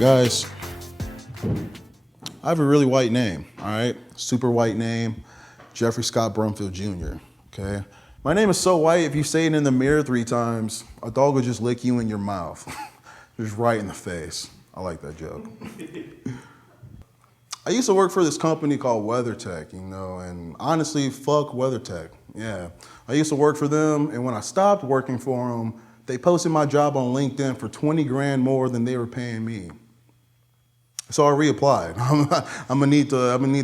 Guys, I have a really white name, all right? Super white name, Jeffrey Scott Brumfield Jr., okay? My name is so white, if you say it in the mirror 3 times, a dog will just lick you in your mouth. Just right in the face. I like that joke. I used to work for this company called WeatherTech, you know, and honestly, fuck WeatherTech, yeah. I used to work for them, and when I stopped working for them, they posted my job on LinkedIn for 20 grand more than they were paying me. So I reapplied. I'm gonna need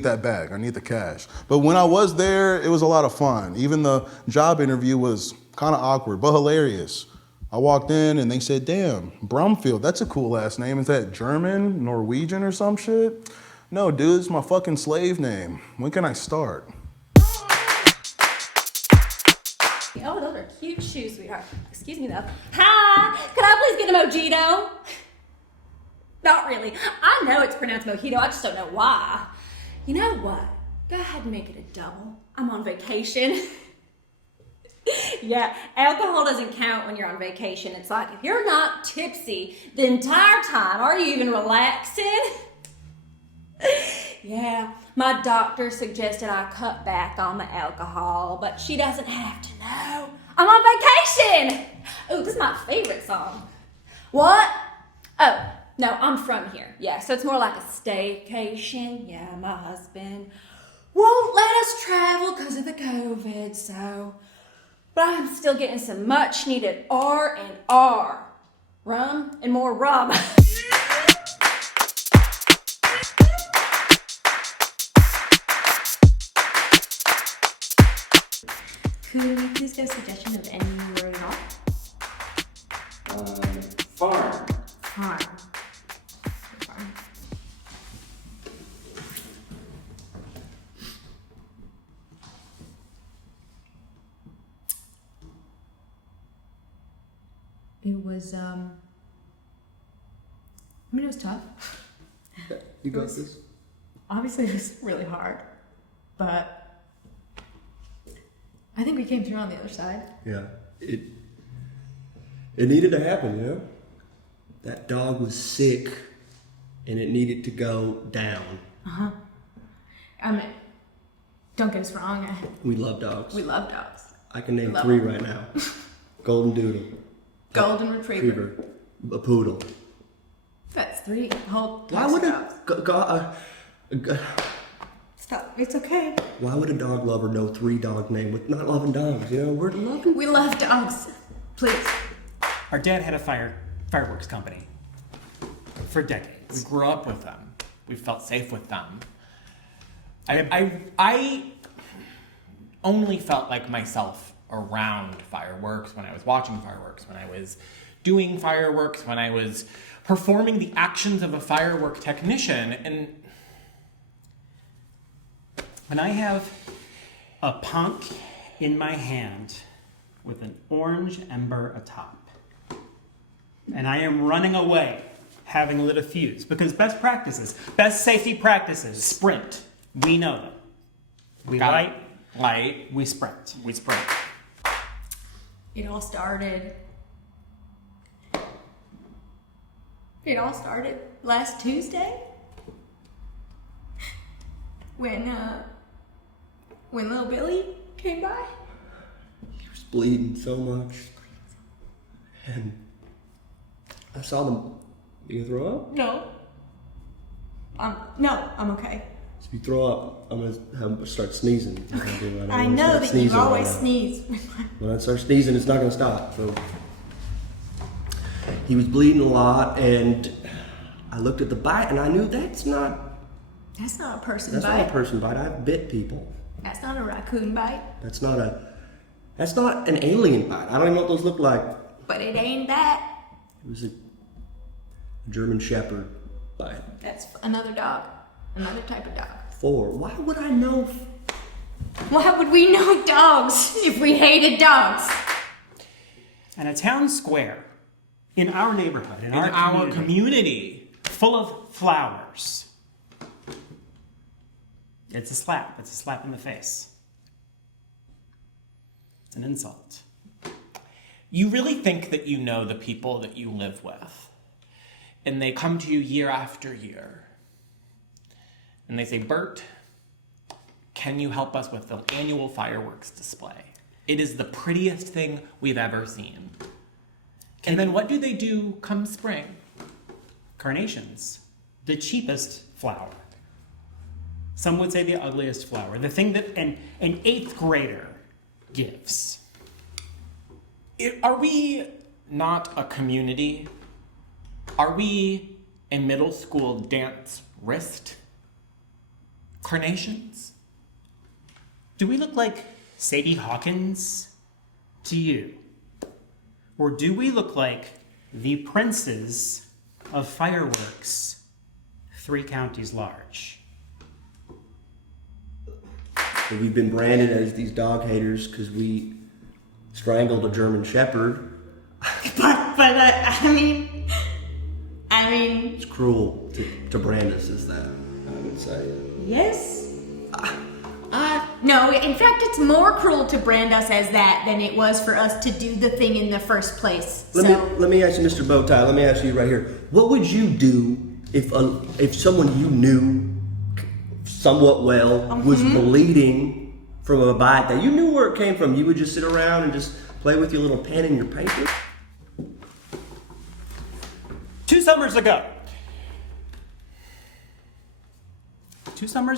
that bag. I need the cash. But when I was there, it was a lot of fun. Even the job interview was kind of awkward, but hilarious. I walked in and they said, "Damn, Brumfield, that's a cool last name. Is that German, Norwegian, or some shit?" No, dude, it's my fucking slave name. When can I start? Oh, those are cute shoes, sweetheart. Excuse me, though. Hi, could I please get a mojito? Not really. I know it's pronounced mojito, I just don't know why. You know what? Go ahead and make it a double. I'm on vacation. Yeah, alcohol doesn't count when you're on vacation. It's like if you're not tipsy the entire time, are you even relaxing? Yeah, my doctor suggested I cut back on the alcohol, but she doesn't have to know. I'm on vacation! Oh, this is my favorite song. What? Oh, no, I'm from here. Yeah, so it's more like a staycation. Yeah, my husband won't let us travel because of the COVID, so. But I'm still getting some much needed R&R. Rum and more rum. Could we please get a suggestion of anywhere you are? Farm. Farm. It was, it was tough. You got this? Obviously, it was really hard, but I think we came through on the other side. Yeah. It needed to happen, you know? That dog was sick and it needed to go down. Uh-huh. I mean, don't get us wrong. We love dogs. We love dogs. I can name Love 3 them. right now. Golden Doodle. Golden Retriever. A poodle. That's 3 whole Why types would of dogs. Stop. It's okay. Why would a dog lover know 3 dog name with not loving dogs? You know, we're loving. We love dogs. Please. Our dad had a fireworks company for decades. We grew up with them. We felt safe with them. I only felt like myself around fireworks, when I was watching fireworks, when I was doing fireworks, when I was performing the actions of a firework technician. And when I have a punk in my hand with an orange ember atop, and I am running away having lit a fuse, because best safety practices, sprint. We know them. We light, we sprint. It all started last Tuesday when little Billy came by. He was bleeding so much. And I saw them. You gonna throw up? No, I'm okay. If you throw up, I'm gonna have him start sneezing. I know that you always sneeze. When I start sneezing, it's not gonna stop. So he was bleeding a lot, and I looked at the bite, and I knew that's not a person That's bite. not a person bite. I've bit people. That's not a raccoon bite. That's not an alien bite. I don't even know what those look like. But it ain't that. It was a German Shepherd bite. That's another dog. Another type of dog. 4. Why would I know? Why would we know dogs if we hated dogs? And a town square in our neighborhood, in our community, full of flowers. It's a slap. It's a slap in the face. It's an insult. You really think that you know the people that you live with. and they come to you year after year. And they say, Bert, can you help us with the annual fireworks display? It is the prettiest thing we've ever seen. And then what do they do come spring? Carnations, the cheapest flower. Some would say the ugliest flower, the thing that an 8th grader gives. Are we not a community? Are we a middle school dance wrist? Carnations? Do we look like Sadie Hawkins to you? Or do we look like the princes of fireworks, 3 counties large? So we've been branded as these dog haters because we strangled a German Shepherd. I mean, It's cruel to brand us as that, I would say. yes. No, in fact, it's more cruel to brand us as that than it was for us to do the thing in the first place. Let me ask you, Mr. Bowtie. Let me ask you right here. What would you do if someone you knew somewhat well was bleeding from a bite that you knew where it came from? You would just sit around and just play with your little pen and your paper? 2 summers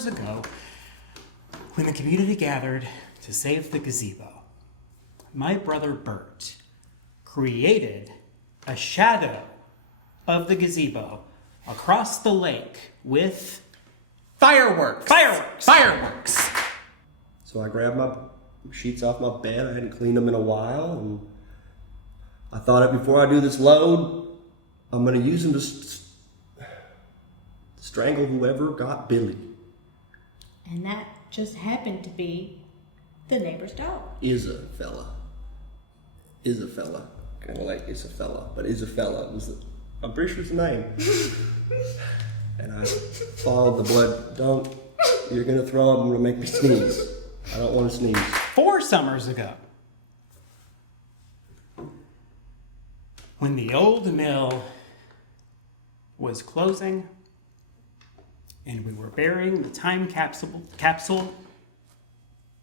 ago, when the community gathered to save the gazebo, my brother Bert created a shadow of the gazebo across the lake with Fireworks! Fireworks! Fireworks! So I grabbed my sheets off my bed. I hadn't cleaned them in a while, and I thought before I do this load, I'm going to use them to strangle whoever got Billy. And that just happened to be the neighbor's dog. Is a fella. Kind of like it's a fella, but is a fella. I'm pretty sure it's a name. And I followed the blood. You're going to throw up and going to make me sneeze. I don't want to sneeze. 4 summers ago, when the old mill was closing and we were burying the time capsule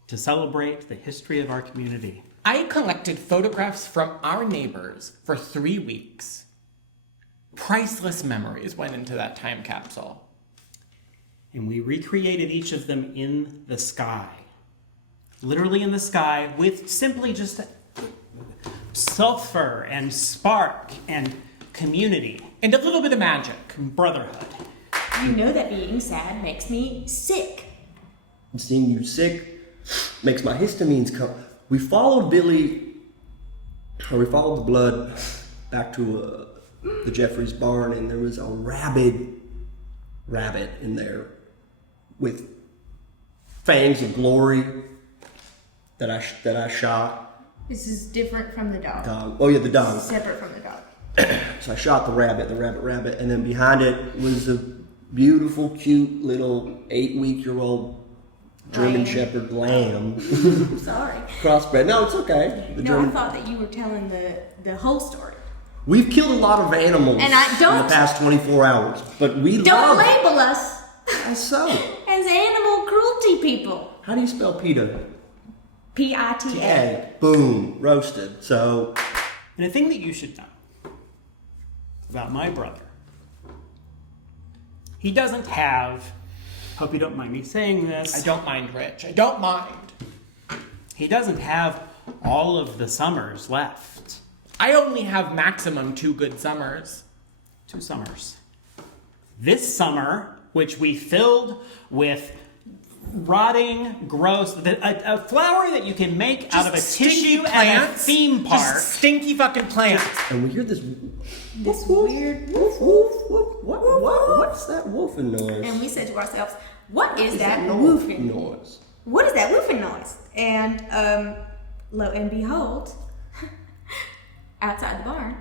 to celebrate the history of our community. I collected photographs from our neighbors for 3 weeks. Priceless memories went into that time capsule. And we recreated each of them in the sky. Literally in the sky with simply just sulfur and spark and community And a little bit of magic. and brotherhood. You know that being sad makes me sick. Seeing you sick makes my histamines come. We followed the blood back to the Jeffries barn, and there was a rabid rabbit in there with fangs of glory that I shot. This is different from the dog. Oh yeah, the dog. This is separate from the dog. So I shot the rabbit, and then behind it was a beautiful, cute little 8-week-old German Lamb. Shepherd lamb. Sorry. Crossbred. No, it's okay. I thought that you were telling the whole story. We've killed a lot of animals And I don't- in the past 24 hours, but we Don't love label us That's so. as animal cruelty people. How do you spell PETA? PITA. Boom. Roasted. So, And a thing that you should know about my brother, he doesn't have, hope you don't mind me saying this, I don't mind, Rich. I don't mind. he doesn't have all of the summers left. I only have maximum 2 good summers. 2 summers. This summer, which we filled with rotting, gross, a flower that you can make out of a tissue at a theme park. Just stinky fucking plants. and we hear this Weird. woof, woof, woof. What's that woofing noise? And we said to ourselves, what is that Noise. woofing? Noise. What is that woofing noise? And lo and behold, outside the barn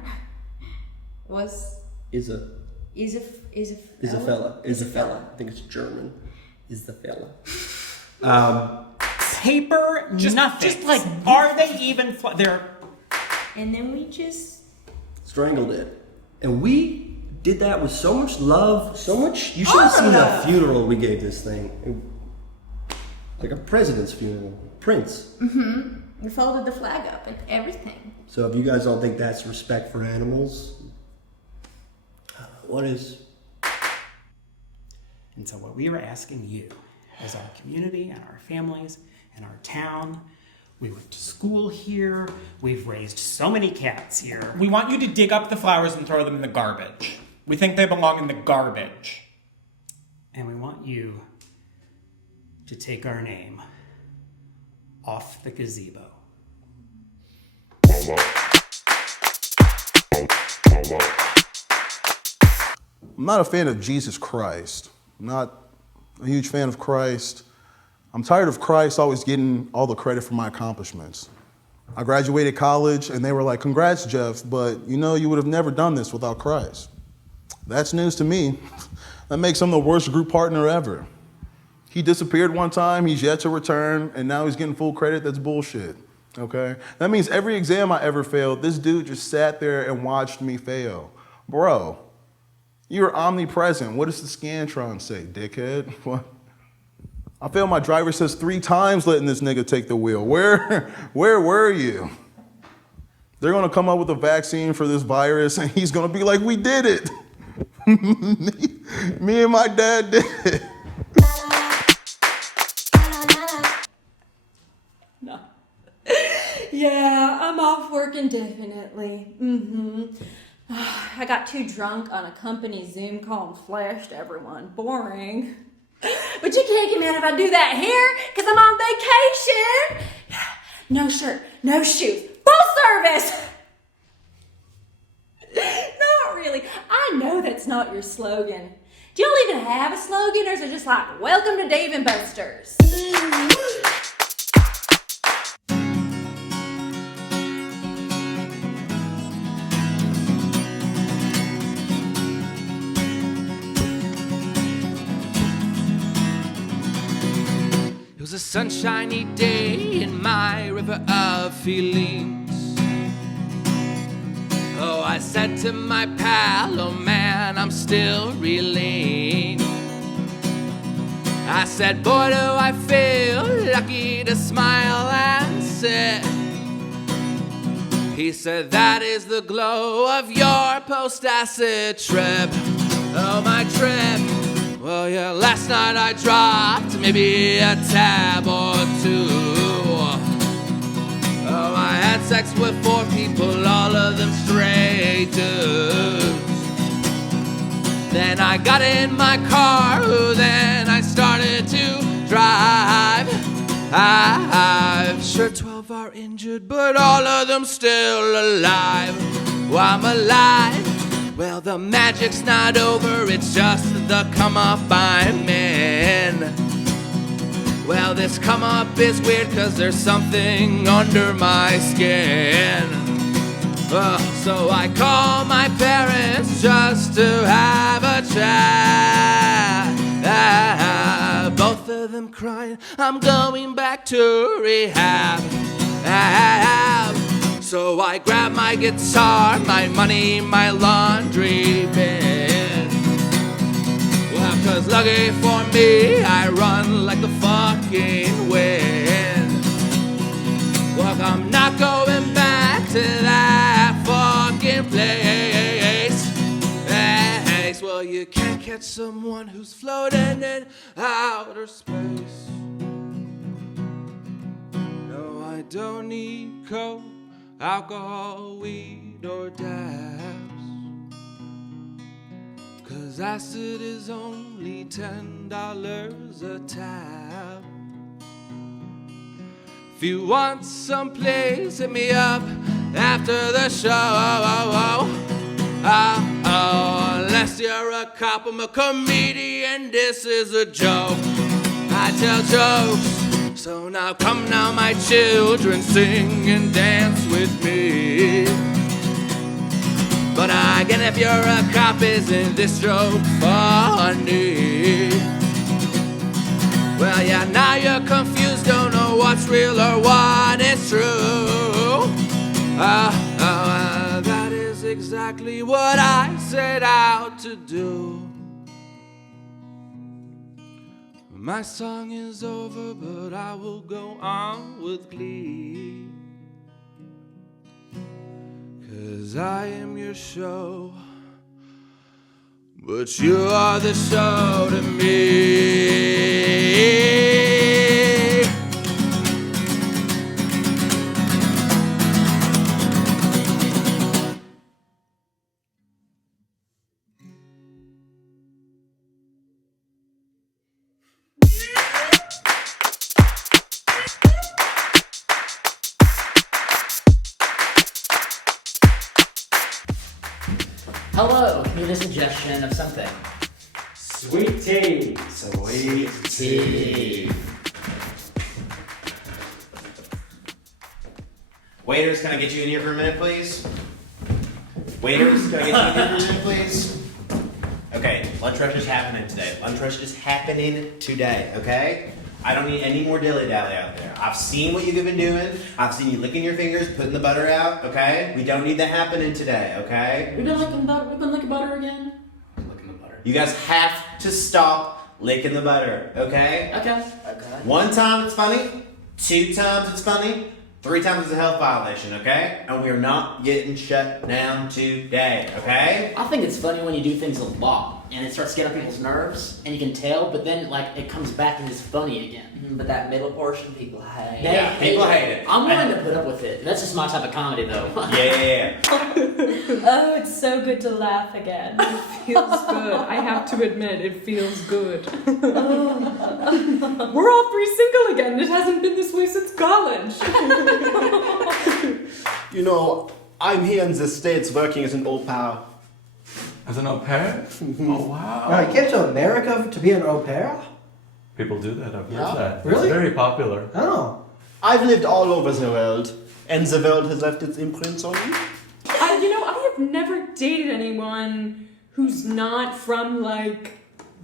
Is a fella. I think it's German. Is the fella. Paper, nothing. just like- are they even? They're And then we just Strangled it. And we did that with so much love, so much. You should have seen the funeral we gave this thing. Like a president's funeral. Prince. Mm-hmm. We folded the flag up and everything. So if you guys don't think that's respect for animals, what is? And so what we were asking you, as our community and our families and our town, we went to school here, we've raised so many cats here. We want you to dig up the flowers and throw them in the garbage. We think they belong in the garbage. And we want you to take our name off the gazebo. I'm not a fan of Jesus Christ. I'm not a huge fan of Christ. I'm tired of Christ always getting all the credit for my accomplishments. I graduated college and they were like, congrats, Jeff, but you know you would have never done this without Christ. That's news to me. That makes him the worst group partner ever. He disappeared one time, he's yet to return, and now he's getting full credit. That's bullshit, okay? That means every exam I ever failed, this dude just sat there and watched me fail. Bro, you're omnipresent. What does the Scantron say, dickhead? What? I failed my driver's test 3 times letting this nigga take the wheel. Where were you? They're gonna come up with a vaccine for this virus and he's gonna be like, we did it. Me and my dad did it. No. Yeah, I'm off work indefinitely. I got too drunk on a company Zoom call and flashed everyone. Boring. But you can't get mad if I do that here, because I'm on vacation. No shirt, no shoes, full service. Not really. I know that's not your slogan. Do y'all even have a slogan, or is it just like, welcome to Dave & Buster's? It was a sunshiny day in my river of feelings. Oh, I said to my pal, oh man, I'm still reeling. I said, boy, do I feel lucky to smile and sit. He said, that is the glow of your post-acid trip. Oh, my trip. Well, yeah, last night I dropped maybe a tab or 2. Oh, I had sex with 4 people, all of them straight dudes. Then I got in my car, then I started to drive. I'm sure 12 are injured, but all of them still alive. Well, I'm alive. Well, the magic's not over, it's just the come up I'm in. Well, this come up is weird, cause there's something under my skin. So I call my parents just to have a chat. Both of them crying, I'm going back to rehab. So I grab my guitar, my money, my laundry bin. Well, cause lucky for me, I run like the fucking wind. Well, I'm not going back to that fucking place. Well, you can't catch someone who's floating in outer space. No, I don't need coke, alcohol, weed, or dabs. Cause acid is only $10 a tab. If you want some place, hit me up after the show. Unless you're a cop, I'm a comedian, this is a joke. I tell jokes, so now come now my children, sing and dance with me. But again, if you're a cop, isn't this joke funny? Well, yeah, now you're confused, don't know what's real or what is true. That is exactly exactly what I set out to do. My song is over, but I will go on with glee. 'Cause I am your show, but you are the show to me. Hello, need a suggestion of something. Sweet tea. Sweet tea. Waiters, can I get you in here for a minute, please? Waiters, can I get you in here for a minute, please? Okay, lunch rush is happening today. Lunch rush is happening today, okay? I don't need any more dilly-dally out there. I've seen what you've been doing. I've seen you licking your fingers, putting the butter out, okay? We don't need that happening today, okay? We've been licking butter again? Licking the butter. You guys have to stop licking the butter, okay? Okay. One time it's funny, 2 times it's funny, 3 times it's a health violation, okay? And we're not getting shut down today, okay? I think it's funny when you do things a lot and it starts getting on people's nerves and you can tell, but then like it comes back and it's funny again. But that middle portion, people hate. Yeah, people hate it. I'm willing to put up with it. That's just my type of comedy though. Yeah. Oh, it's so good to laugh again. Feels good. I have to admit, it feels good. We're all 3 single again. It hasn't been this way since college. You know, I'm here in the States working as an au pair. As an au pair? Oh, wow. I came to America to be an au pair? People do that, I've heard Yeah? that. Really? It's very popular. Oh. I've lived all over the world, and the world has left its imprints on me. I have never dated anyone who's not from like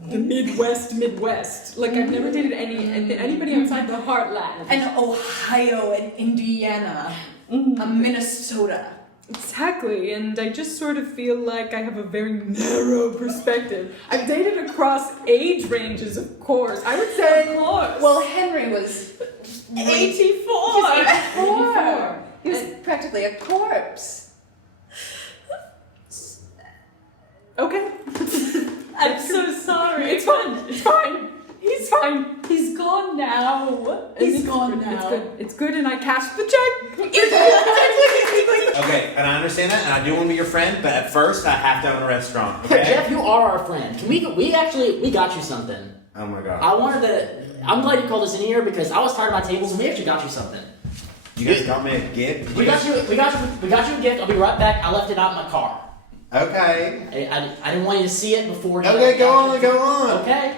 the Midwest. Like I've never dated anybody outside the heartland. And Ohio and Indiana, Minnesota. Exactly, and I just sort of feel like I have a very narrow perspective. I've dated across age ranges, of course. I would say, of course. Well, Henry was 84. He's 84. He was practically a corpse. Okay. I'm so sorry. It's fine. It's fine. He's fine. He's gone now. He's gone now. It's good. It's good, and I cashed the check. Okay, and I understand that, and I do want to be your friend, but at first I have to own a restaurant, okay? Jeff, you are our friend. Can we got you something. Oh my god. I'm glad you called us in here because I was tired of my tables and we actually got you something. You guys got me a gift? We got you a gift. I'll be right back. I left it out in my car. Okay. I didn't want you to see it before. Okay, go on. Okay.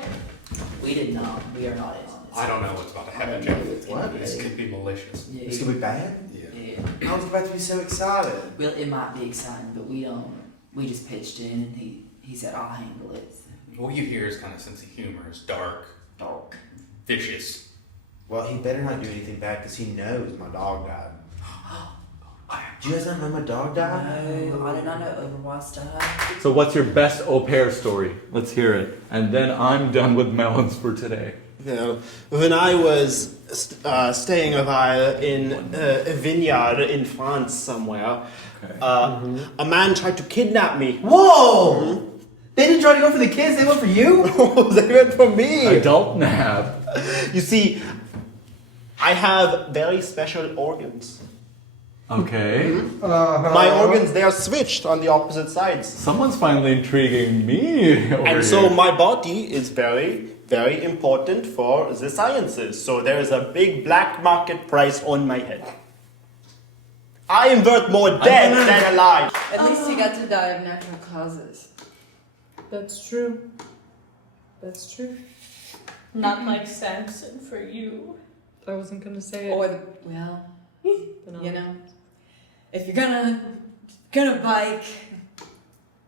We did not. We are not in. I don't know what's about to happen, Jeff. What? This could be malicious. Yeah. This could be bad? Yeah. I was about to be so excited. Well, it might be exciting, but we don't. We just pitched in, and he said, "I'll handle it." What you hear is kind of sense of humor. It's dark, vicious. Well, he better not do anything bad because he knows my dog died. Do you guys not know my dog died? No, I did not know Overwatch died. So what's your best au pair story? Let's hear it. And then I'm done with melons for today. You know, when I was staying a while in a vineyard in France somewhere, a man tried to kidnap me. Whoa! Mm-hmm. They didn't try to go for the kids, they went for you? They went for me. Adult nab. You see, I have very special organs. Okay. My organs, they are switched on the opposite sides. Someone's finally intriguing me over And here. so my body is very, very important for the sciences. So there is a big black market price on my head. I am worth more dead than alive. At least you got to die of natural causes. That's true. That's true. Not like Samson for you. I wasn't gonna say it. Or, well, you know, if you're gonna bike,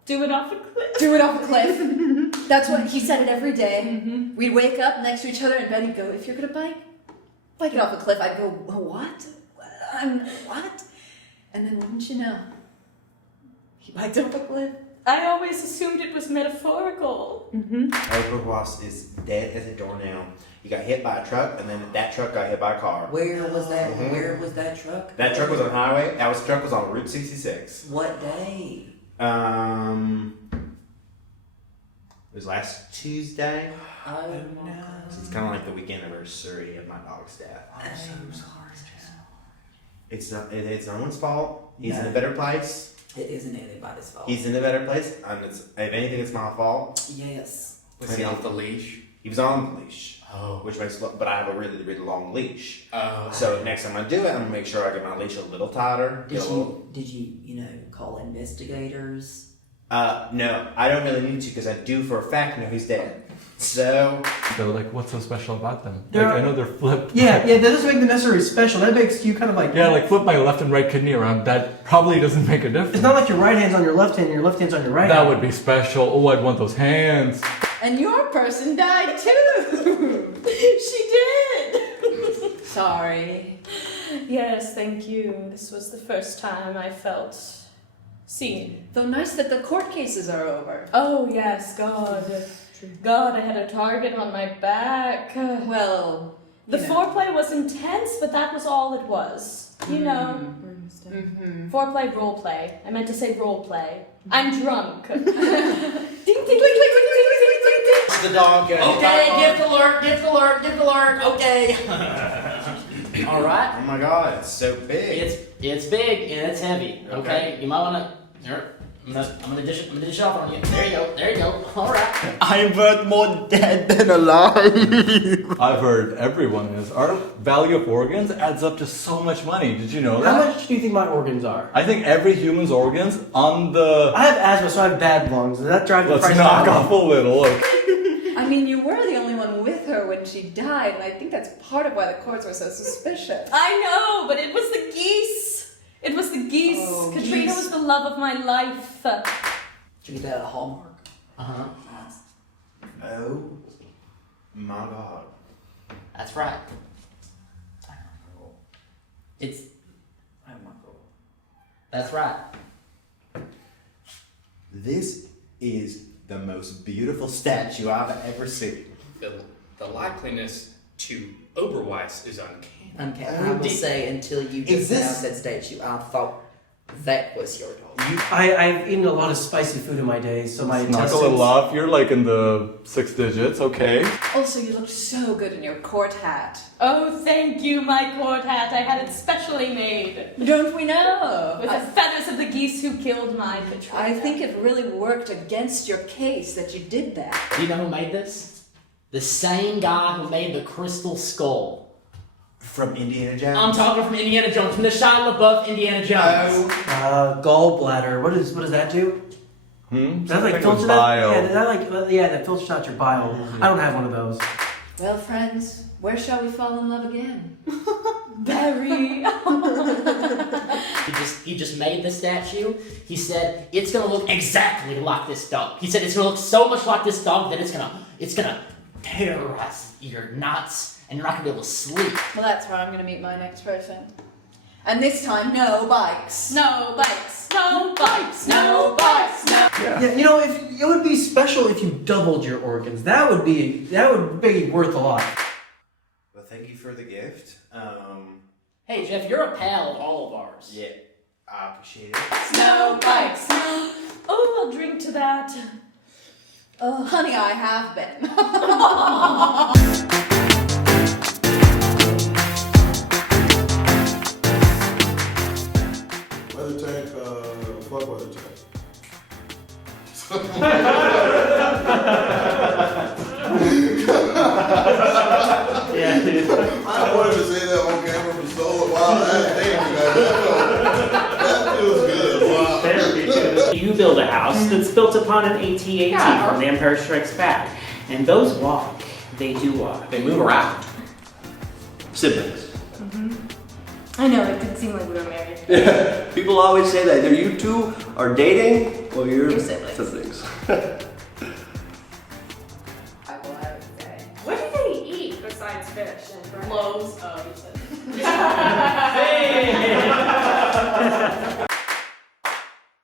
Do it off a cliff. do it off a cliff. That's what he said it every day. We'd wake up next to each other and Betty'd go, if you're gonna bike it off a cliff. I'd go, what? What? And then wouldn't you know, he'd like to off a cliff? I always assumed it was metaphorical. Oprah Ross is dead as a doornail. He got hit by a truck, and then that truck got hit by a car. Where was that? Where was that truck? That truck was on highway. Truck was on Route 66. What day? It was last Tuesday. Oh no. So it's kind of like the week anniversary of my dog's death. I'm so sorry. It's no one's fault. He's in a better place. It isn't anybody's fault. He's in a better place. If anything, it's my fault. Yes. Was he off the leash? He was on the leash. Oh. Which makes, but I have a really, really long leash. Oh. So next time I do it, I'm gonna make sure I get my leash a little tighter. Did you call investigators? No, I don't really need to because I do for a fact know he's dead. So like, what's so special about them? They're- Like, I know they're flipped. Yeah, that doesn't make them necessarily special. That makes you kind of like... Yeah, like flip my left and right kidney around. That probably doesn't make a difference. It's not like your right hand's on your left hand and your left hand's on your right That hand. would be special. Oh, I'd want those hands. And your person died too. She did! Sorry. Yes, thank you. This was the first time I felt seen. Though nice that the court cases are over. Oh, yes, God. God, I had a target on my back. Well, The foreplay was intense, but that was all it was. You know. Foreplay, role play. I meant to say role play. I'm drunk. Ding, ding, ding, ding, ding, ding, ding, ding, ding. the dog. Okay, gift alert, gift alert, gift alert. Okay. All right. Oh my God, it's so big. It's big and it's heavy. Okay, you might wanna. Here, I'm gonna dish it off on you. There you go. There you go. All right. I'm worth more dead than alive. I've heard everyone is. Our value of organs adds up to so much money. Did you know How that? much do you think my organs are? I think every human's organs on the... I have asthma, so I have bad lungs. Does that drive the Let's price knock down? off a little. I mean, you were the only one with her when she died, and I think that's part of why the courts were so suspicious. I know, but it was the geese. It was the geese. Oh, Katrina geese. was the love of my life. Did you get that at Hallmark? Uh-huh. Oh my God. That's right. It's. That's right. This is the most beautiful statue I've ever seen. The likeliness to Oberweis is uncanny. I will say, until you just announced that statue, I thought that was your dog. I've eaten a lot of spicy food in my day, so my Knock a intestines... little off. You're like in the 6 digits, okay. Also, you looked so good in your court hat. Oh, thank you, my court hat. I had it specially made. Don't we know? With the feathers of the geese who killed my Katrina. I think it really worked against your case that you did that. Do you know who made this? The same guy who made the crystal skull. From Indiana Jones? I'm talking from Indiana Jones, from the Shia LaBeouf Indiana Jones. Gallbladder. What does that do? Does that like filter that? bile. Yeah, that filters out your bile. I don't have one of those. Well, friends, where shall we fall in love again? Barry. He just made the statue. He said it's gonna look exactly like this dog. He said it's gonna look so much like this dog that it's gonna terrorize your nuts. And you're not gonna be able to sleep. Well, that's where I'm gonna meet my next person. And this time, no bikes. No bikes. No bikes. No bikes. No. Yeah, you know, if it would be special if you doubled your organs. That would be worth a lot. Well, thank you for the gift. Hey Jeff, you're a pal of all of ours. Yeah, I appreciate it. No bikes. No. Oh, I'll drink to that. Honey, I have been. WeatherTech, fuck WeatherTech. Yeah, dude. I wanted to say that on camera for so long. That feels good. Wow. You build a house that's built upon an AT-AT from The Empire Strikes Back. And those walk. They do walk. They move around. Siblings. I know, it could seem like we were married. Yeah. People always say that. Either you two are dating or you're siblings. What do they eat besides fish and bread? Loaves of. Hey!